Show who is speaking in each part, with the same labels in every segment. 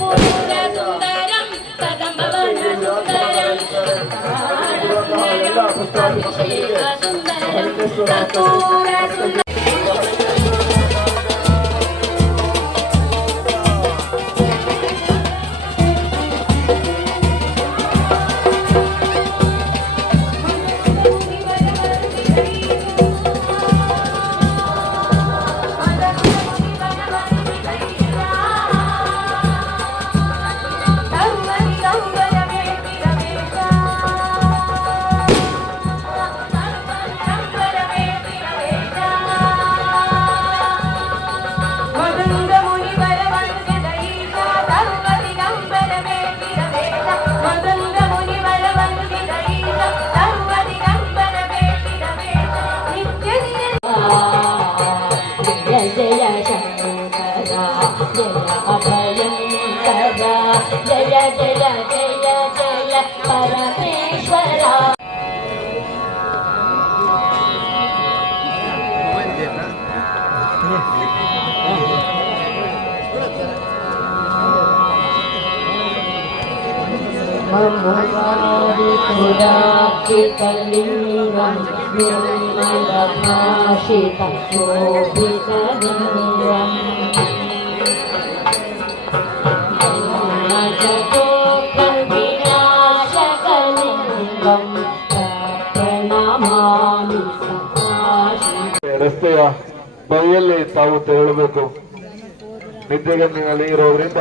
Speaker 1: ಪೂಜದಂದರಂ ತದಮವನ
Speaker 2: अपयन्ता जय जय जय जय परमेश्वरा मम नामानि दिव्यं चित्तलिङ्गं रम्यं विमलाभाषिता शोभितानि
Speaker 3: ರಸ್ತೆಯ ಬೈಯಲ್ಲಿ ತಾವು ತೆರಳಬೇಕು ನಿದ್ದೆಗನ್ನಲ್ಲಿ ಇರೋದ್ರಿಂದ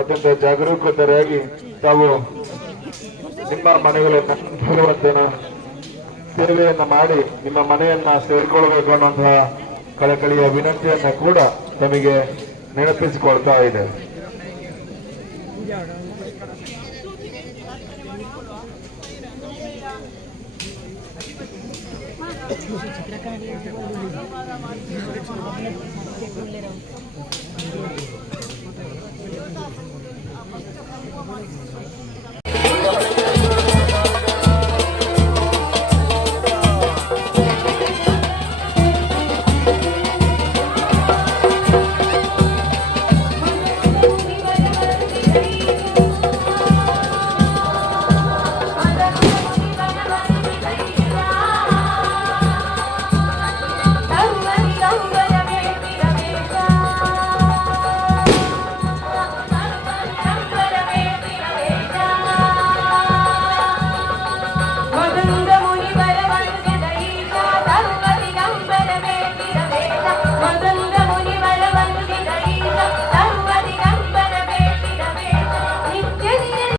Speaker 3: ಅತ್ಯಂತ ಜಾಗರೂಕತೆಯಾಗಿ ತಾವು ನಿಮ್ಮ ಮನೆಗಳ ಸೇವೆಯನ್ನು ಮಾಡಿ ನಿಮ್ಮ ಮನೆಯನ್ನ ಸೇರ್ಕೊಳ್ಬೇಕು ಅನ್ನುವಂತಹ ಕಳಕಳಿಯ ವಿನಂತಿಯನ್ನ ಕೂಡ ತಮಗೆ ನೆನಪಿಸಿಕೊಳ್ತಾ ಇದೆ ¿Qué es se